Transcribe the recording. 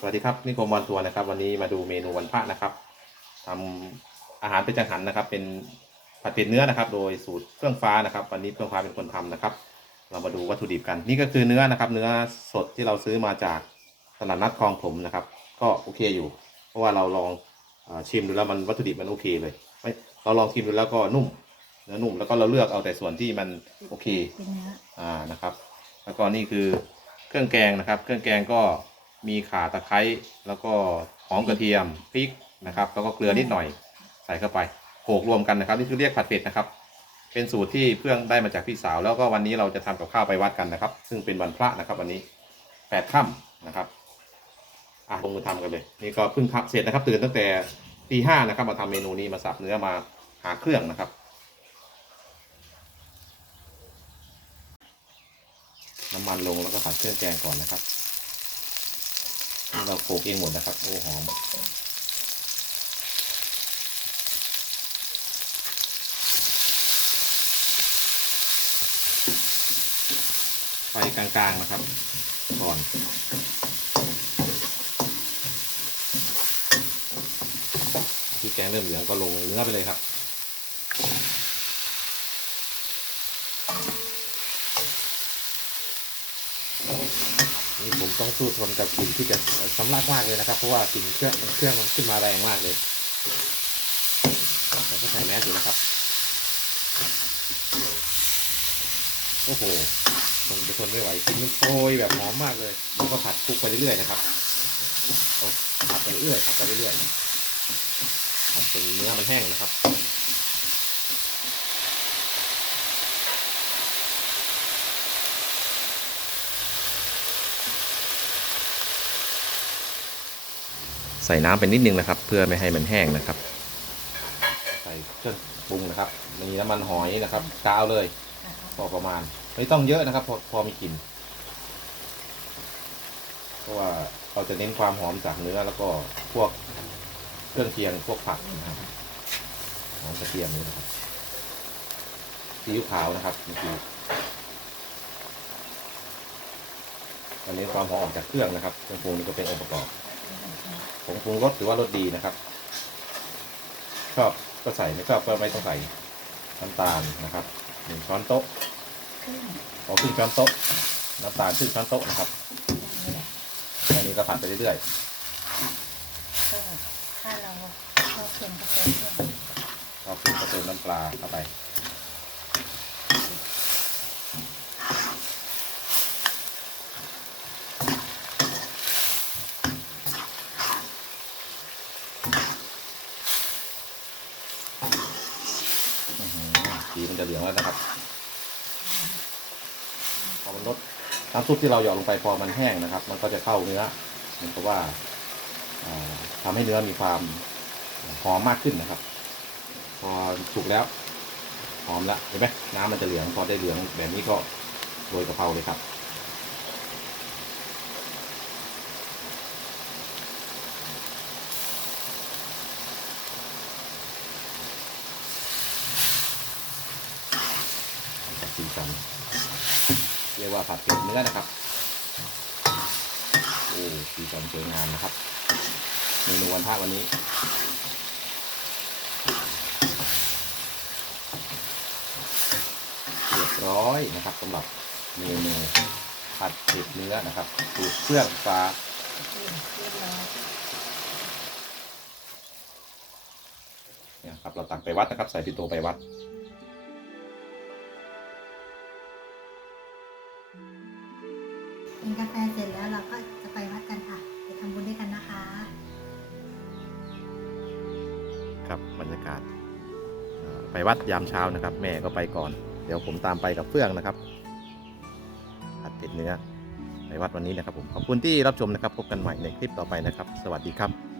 สวัสดีครับนี่กรมวันตัวนะครับ วันนี้มาดูเมนูวันพระนะครับทำอาหารเป็นจังหันนะครับ เป็นผัดเผ็ดเนื้อนะครับ โดยสูตรเครื่องฟ้านะครับ วันนี้เครื่องฟ้าเป็นคนทำนะครับ เรามาดูวัตถุดิบกัน นี่ก็คือเนื้อนะครับ เนื้อสดที่เราซื้อมาจากตลาดนัดคลองถมนะครับ ก็โอเคอยู่ เพราะว่าเราลองเออชิมดูแล้วมันวัตถุดิบมันโอเคเลยไม่เราลองชิมดูแล้วก็นุ่มเนื้อนุ่มแล้วก็เราเลือกเอาแต่ส่วนที่มันโอเคเป็นเนื้ออ่านะครับ แล้วก็นี่คือเครื่องแกงนะครับ เครื่องแกงก็ มีข่าตะไคร้แล้วก็หอมกระเทียมพริกนะครับ แล้วก็เกลือนิดหน่อยใส่เข้าไปโขลกรวมกันนะครับ นี่คือเรียกผัดเผ็ดนะครับ เป็นสูตรที่เพื่อนได้มาจากพี่สาว แล้วก็วันนี้เราจะทำกับข้าวไปวัดกันนะครับ ซึ่งเป็นวันพระนะครับ วันนี้แปดค่ำนะครับอะลงมือทำกันเลยนี่ก็เพิ่งทำเสร็จนะครับ ตื่นตั้งแต่ตีห้านะครับ มาทำเมนูนี้มาสับเนื้อมาหาเครื่องนะครับน้ำมันลงแล้วก็ผัดเครื่องแกงก่อนนะครับ เราโขลกเองหมดนะครับ โอ้หอมไฟกลางๆนะครับ ก่อนที่แกงเริ่มเหลืองก็ลงเนื้อไปเลยครับ นี่ผม ต้องสู้ทนกับกลิ่นที่จะสำลักมากเลยนะครับ เพราะว่ากลิ่นเครื่องเครื่องมันขึ้นมาแรงมากเลยแต่ก็ใส่แมสอยู่นะครับ โอ้โหคงจะทนไม่ไหวกลิ่นมันโชยแบบหอมมากเลยแล้วก็ผัดคลุกไปเรื่อยๆนะครับผัดไปเรื่อยๆผัดไปเรื่อยๆผัดจนเนื้อมันแห้งนะครับ ใส่น้ำไปนิดนึงนะครับ เพื่อไม่ให้มันแห้งนะครับ ใส่เครื่องปรุงนะครับ มีน้ำมันหอยนะครับกาวเลยพอประมาณ ไม่ต้องเยอะนะครับ พอพอมีกลิ่นเพราะว่าเราจะเน้นความหอมจากเนื้อแล้วก็พวกเครื่องเคียงพวกผักนะครับหอมกระเทียมนี่นะครับซีอิ๊วขาวนะครับนี่คือเราเน้นความหอมออกจากเครื่องนะครับเครื่องปรุงนี่ก็เป็นองค์ประกอบ รุงรสถือว่ารสดีนะครับ ชอบก็ใส่ไม่ชอบก็ไม่ต้องใส่น้ำตาลนะครับหนึ่งช้อนโต๊ะเครื่องเอาครึ่งช้อนโต๊ะน้ำตาลครึ่งช้อนโต๊ะนะครับนี่แหละอันนี้ก็ผัดไปเรื่อยก็ถ้าเราชอบเค็มก็เติมเพิ่มๆเอาขึ้นก็เติมน้ำปลาเข้าไป สีมันจะเหลืองแล้วนะครับ พอมันลดน้ำซุปที่เราหยอดลงไปพอมันแห้งนะครับ มันก็จะเข้าเนื้อเหมือนกับว่าทำทำให้เนื้อมีความหอมมากขึ้นนะครับ พอสุกแล้วหอมแล้วเห็นไหมน้ำมันจะเหลืองพอได้เหลืองแบบนี้ก็โรยกะเพราเลยครับ สีสันเรียกว่าผัดเผ็ดเนื้อนะครับโอ้สีสันสวยงามนะครับเมนูวันพระวันนี้เรียบร้อยนะครับสำหรับเมนูผัดเผ็ดเนื้อนะครับสูตรเครื่องฟ้าเนี่ยครับเราตักไปวัดนะครับใส่ปิโตไปวัด กินกาแฟเสร็จแล้วเราก็จะไปวัดกันค่ะไปทำบุญด้วยกันนะคะ ครับบรรยากาศไปวัดยามเช้านะครับ แม่ก็ไปก่อน เดี๋ยวผมตามไปกับเฟื่องนะครับอัดติดเนื้อไปวัดวันนี้นะครับผมขอบคุณที่รับชมนะครับ พบกันใหม่ในคลิปต่อไปนะครับ สวัสดีครับ